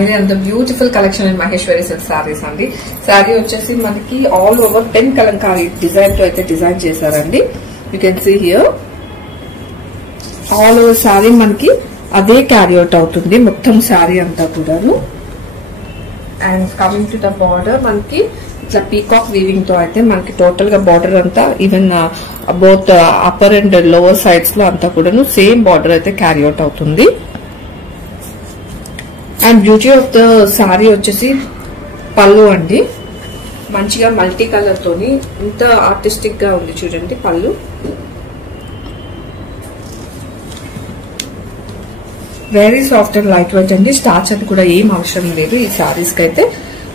finally another beautiful collection in Maheshwari silk sarees andi. Saree vachesi manaki all over 10 kalankari design to aithe design chesarandi. You can see here all over saree manaki ade carry out avutundi mottham saree anta kudanu. And coming to the border manaki itla peacock weaving to aithe manaki total ga border anta even both upper and lower sides lo anta kudanu same border aithe carry out avutundi. And beauty of the saree వచ్చేసి పల్లు అండి. మంచిగా multi colour తోని ఇంత artistic గా ఉంది చూడండి పల్లు. Very soft and light weight అండి. స్టార్చ్ అది కూడా ఏం అవసరం లేదు ఈ సారీస్ కి అయితే.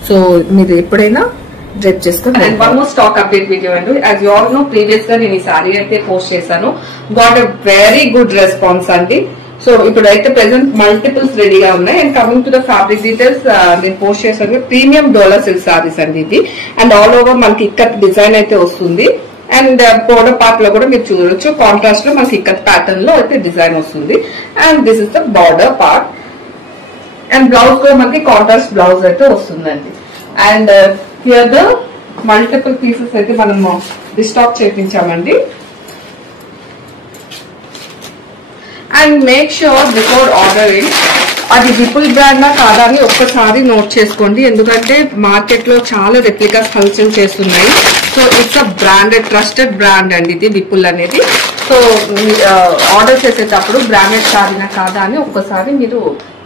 సో మీరు ఎప్పుడైనా డ్రెప్ చేసుకోండి. And one more stock update video అండి. As you all know previous గా నేను ఈ సారీ అయితే పోస్ట్ చేశాను. Got a very good response అండి. సో ఇప్పుడైతే ప్రెసెంట్ మల్టిపుల్స్ రెడీగా ఉన్నాయి. And coming to the fabric details నేను పోస్ట్ చేశాను. ప్రీమియం డోలా సిల్క్ సారీస్ అండి ఇది. అండ్ ఆల్ ఓవర్ మనకి ఇక్కత్ డిజైన్ అయితే వస్తుంది. అండ్ బోర్డర్ పార్ట్ లో కూడా మీరు చూడొచ్చు కాంట్రాస్ట్ లో మనకి ఇక్కత్ ప్యాటర్న్ లో అయితే డిజైన్ వస్తుంది. And this is the border part. And blouse కూడా మనకి కాంట్రాస్ట్ బ్లౌజ్ అయితే వస్తుందండి. And here the multiple pieces అయితే మనం రీస్టాక్ చేయించామండి. And make sure before ordering అది విపుల్ బ్రాండ్ నా కాదా అని ఒక్కసారి నోట్ చేసుకోండి. ఎందుకంటే మార్కెట్ లో చాలా రెప్లికాస్ హల్చల్ చేస్తున్నాయి. So it's a branded trusted brand అండి ఇది విపుల్ అనేది. సో ఆర్డర్ చేసేటప్పుడు బ్రాండెడ్ సారీనా కాదా అని ఒక్కసారి మీరు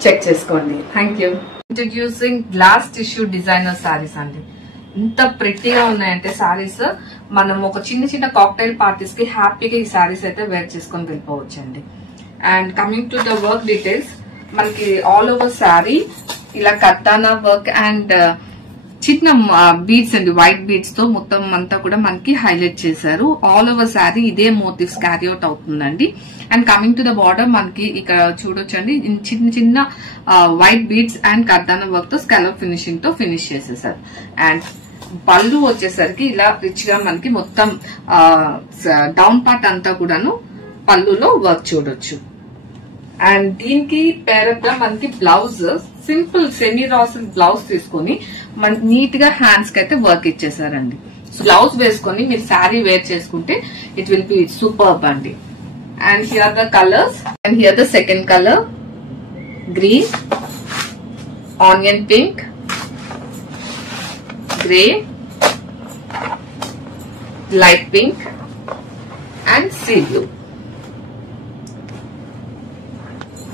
చెక్ చేసుకోండి. Thank you. Introducing glass tissue designer saris అండి. ఇంత ప్రిట్టిగా ఉన్నాయంటే సారీస్ మనం ఒక చిన్న చిన్న కాక్టైల్ పార్టీస్ కి హ్యాపీగా ఈ సారీస్ అయితే వేర్ చేసుకొని వెళ్ళిపోవచ్చండి. And coming to the work details మనకి ఆల్ ఓవర్ శారీ ఇలా కత్తానా వర్క్ అండ్ చిన్న బీడ్స్ అండి వైట్ బీడ్స్ తో మొత్తం అంతా కూడా మనకి హైలైట్ చేశారు. ఆల్ ఓవర్ శారీ ఇదే మోటివ్స్ క్యారీ అవుట్ అవుతుందండి. And coming to the border మనకి ఇక్కడ చూడొచ్చండి చిన్న చిన్న వైట్ బీడ్స్ అండ్ కత్తానా వర్క్ తో స్కాలప్ ఫినిషింగ్ తో ఫినిష్ చేసేసారు. అండ్ పళ్ళు వచ్చేసరికి ఇలా రిచ్ గా మనకి మొత్తం డౌన్ పార్ట్ అంతా కూడాను పళ్ళులో వర్క్ చూడొచ్చు. అండ్ దీనికి పేరప్ గా మనకి బ్లౌజ్ సింపుల్ సెమీ రాసిల్ బ్లౌజ్ తీసుకుని మన నీట్ గా హ్యాండ్స్ కి అయితే వర్క్ ఇచ్చేసారండి. బ్లౌజ్ వేసుకొని మీరు శారీ వేర్ చేసుకుంటే ఇట్ విల్ బి సూపర్బ్ అండి. And here the colours and here the second colour green, onion pink, grey, light pink and sea blue.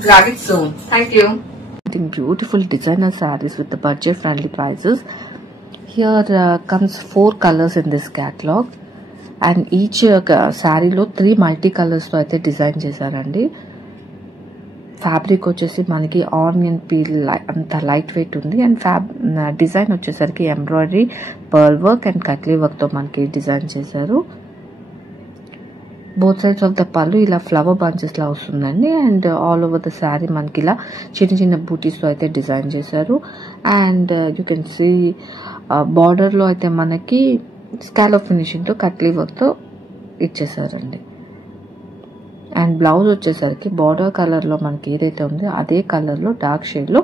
Grab it soon. Thank you. Beautiful designer sarees with the budget friendly prices. Here comes 4 colors in this catalog and each saree lo 3 multi colors lo aithe design chesarandi. Fabric వచ్చేసి మనకి onion peel అంత light weight ఉంది. And design వచ్చేసరికి embroidery, pearl work and katli work తో మనకి design చేశారు. Both sides of the పళ్ళు ఇలా ఫ్లవర్ బంచెస్ లా వస్తుందండి. And all over the sari మనకి ఇలా చిన్న చిన్న బూటీస్ తో అయితే డిజైన్ చేశారు. And you can see border లో అయితే మనకి స్కాలప్ ఫినిషింగ్ తో కట్లీ వర్క్ తో ఇచ్చేసారండి. అండ్ బ్లౌజ్ వచ్చేసరికి బార్డర్ కలర్ లో మనకి ఏదైతే ఉందో అదే కలర్ లో డార్క్ షేడ్ లో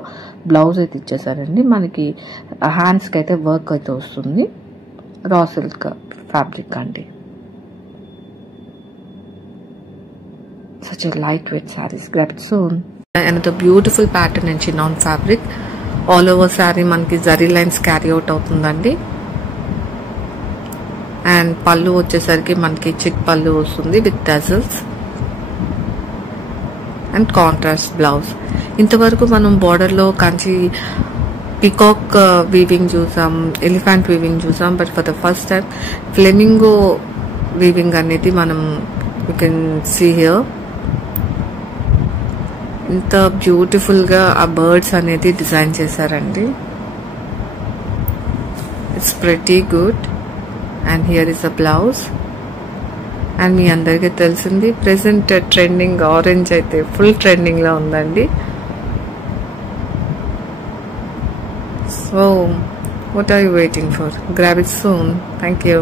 బ్లౌజ్ అయితే ఇచ్చేసారండి. మనకి హ్యాండ్స్ కి అయితే వర్క్ అయితే వస్తుంది. రా సిల్క్ ఫ్యాబ్రిక్ అండి. Such a lightweight sarees. Grab it soon. Another beautiful pattern in chinon fabric. All over saree manki zari lines carry out avutundandi. And pallu vachesariki manki chick pallu vastundi with tassels and contrast blouse. Intavaraku manam border lo kanchi peacock weaving chusam, elephant weaving chusam, but for the first time flamingo weaving anedi manam you can see here. ఇంత beautiful గా ఆ birds అనేది design చేశారండి. It's pretty good. And here is a blouse. And మీ అందరికీ తెలిసింది present trending orange అయితే full trending లో ఉందండి. So what are you waiting for? Grab it soon. Thank you.